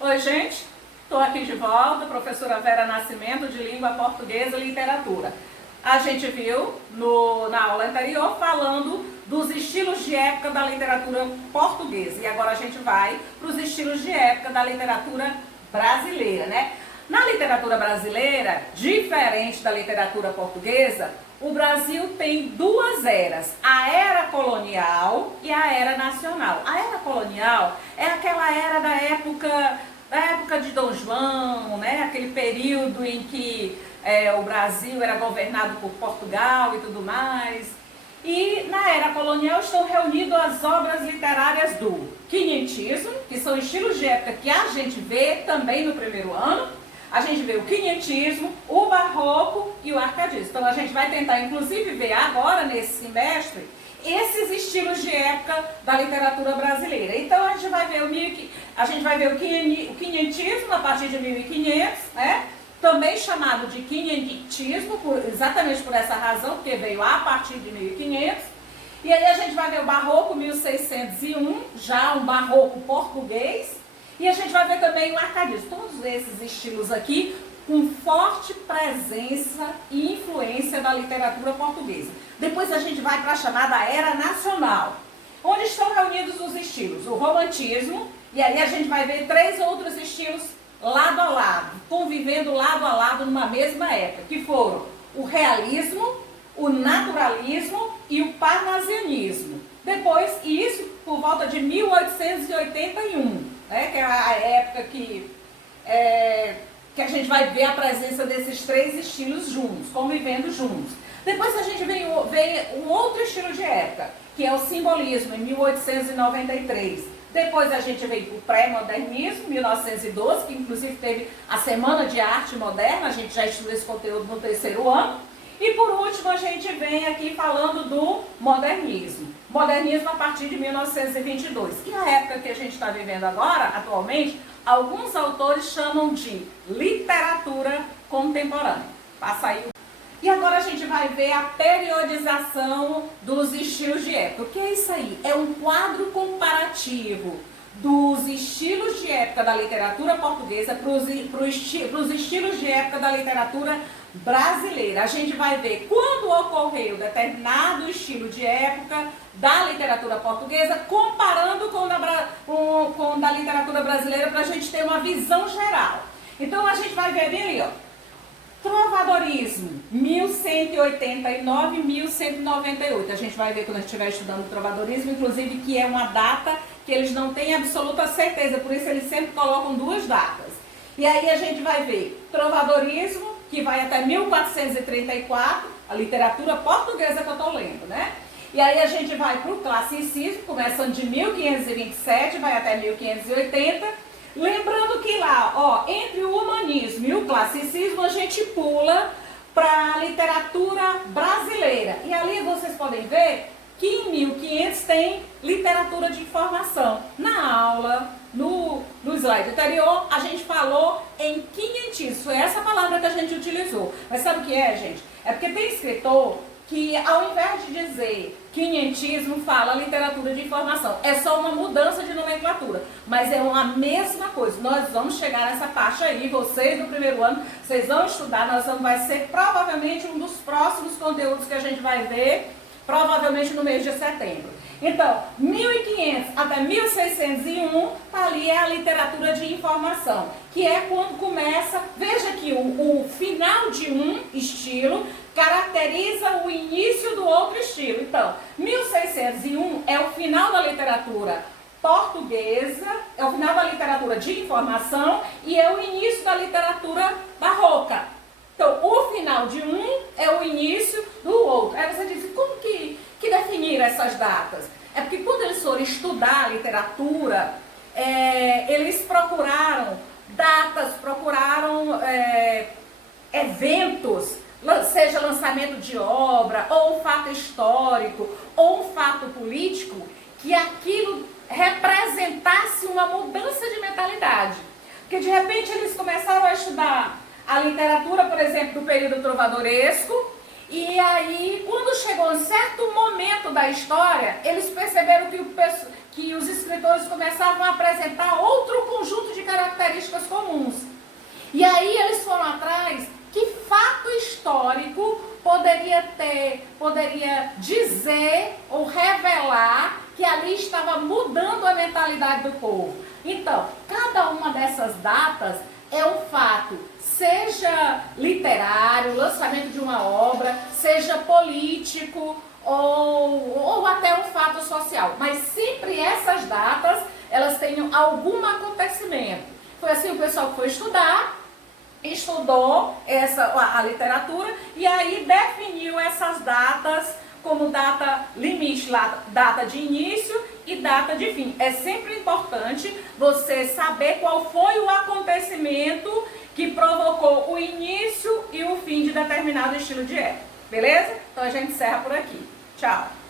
Oi, gente, estou aqui de volta, professora Vera Nascimento, de Língua Portuguesa e Literatura. A gente viu na aula anterior falando dos estilos de época da literatura portuguesa e agora a gente vai para os estilos de época da literatura brasileira, né? Na literatura brasileira, diferente da literatura portuguesa, o Brasil tem duas eras, a era colonial e a era nacional. A era colonial é aquela era da época de Dom João, né? Aquele período em que o Brasil era governado por Portugal e tudo mais. E na era colonial estão reunidas as obras literárias do quinhentismo, que são estilos de época que a gente vê também no primeiro ano. A gente vê o quinhentismo, o barroco e o arcadismo. Então a gente vai tentar inclusive ver agora nesse semestre esses estilos de época da literatura brasileira. Então a gente vai ver o quinhentismo a partir de 1500, né? Também chamado de quinhentismo, exatamente por essa razão, porque veio a partir de 1500. E aí a gente vai ver o barroco 1601, já um barroco português. E a gente vai ver também o arcadismo. Todos esses estilos aqui com forte presença e influência da literatura portuguesa. Depois a gente vai para a chamada Era Nacional, onde estão reunidos os estilos. O romantismo, e aí a gente vai ver três outros estilos lado a lado, convivendo lado a lado numa mesma época, que foram o realismo, o naturalismo e o parnasianismo. Depois, e isso por volta de 1881. Que é a época que a gente vai ver a presença desses três estilos juntos, convivendo juntos. Depois a gente vê um outro estilo de época, que é o simbolismo, em 1893. Depois a gente vem para o pré-modernismo, 1912, que inclusive teve a Semana de Arte Moderna, a gente já estudou esse conteúdo no terceiro ano. E por último a gente vem aqui falando do modernismo. Modernismo a partir de 1922. E a época que a gente está vivendo agora, atualmente, alguns autores chamam de literatura contemporânea. Passa aí. E agora a gente vai ver a periodização dos estilos de época. O que é isso aí? É um quadro comparativo dos estilos de época da literatura portuguesa para os estilos de época da literatura brasileira. A gente vai ver quando ocorreu determinado estilo de época da literatura portuguesa, comparando com o da literatura brasileira, para a gente ter uma visão geral. Então a gente vai ver bem ali, ó. Trovadorismo, 1189 e 1198. A gente vai ver quando a gente estiver estudando o trovadorismo, inclusive que é uma data que eles não têm absoluta certeza, por isso eles sempre colocam duas datas. E aí a gente vai ver trovadorismo, que vai até 1434, a literatura portuguesa que eu estou lendo, né? E aí a gente vai para o classicismo, começando de 1527, vai até 1580. Lembrando que lá, ó, entre o humanismo e o classicismo, a gente pula para a literatura brasileira. E ali vocês podem ver que em 1500 tem literatura de informação. Na aula, no slide anterior, a gente falou em quinhentismo. Foi essa palavra que a gente utilizou. Mas sabe o que é, gente? É porque tem escritor que, ao invés de dizer quinhentismo, fala literatura de informação. É só uma mudança de nomenclatura, mas é a mesma coisa. Nós vamos chegar nessa parte aí, vocês do primeiro ano, vocês vão estudar, vai ser provavelmente um dos próximos conteúdos que a gente vai ver, provavelmente no mês de setembro. Então, 1500 até 1601, tá ali é a literatura de informação, que é quando começa, veja que o final de um estilo caracteriza o início do outro estilo. Então, 1601 é o final da literatura portuguesa, é o final da literatura de informação e é o início da literatura barroca. Então, o final de um é o início do outro. Aí você diz, como que definir essas datas? É porque quando eles foram estudar a literatura, eles procuraram datas, procuraram eventos, seja lançamento de obra, ou um fato histórico, ou um fato político, que aquilo representasse uma mudança de mentalidade. Porque de repente eles começaram a estudar a literatura, por exemplo, do período trovadoresco, e aí, quando chegou um certo momento da história, eles perceberam que os escritores começavam a apresentar outro conjunto de características você poderia dizer ou revelar que ali estava mudando a mentalidade do povo. Então, cada uma dessas datas é um fato, seja literário, lançamento de uma obra, seja político ou até um fato social. Mas sempre essas datas, elas têm algum acontecimento. Foi assim o pessoal que foi estudar, estudou a literatura e aí definiu essas datas como data limite, data de início e data de fim. É sempre importante você saber qual foi o acontecimento que provocou o início e o fim de determinado estilo de época. Beleza? Então a gente encerra por aqui. Tchau!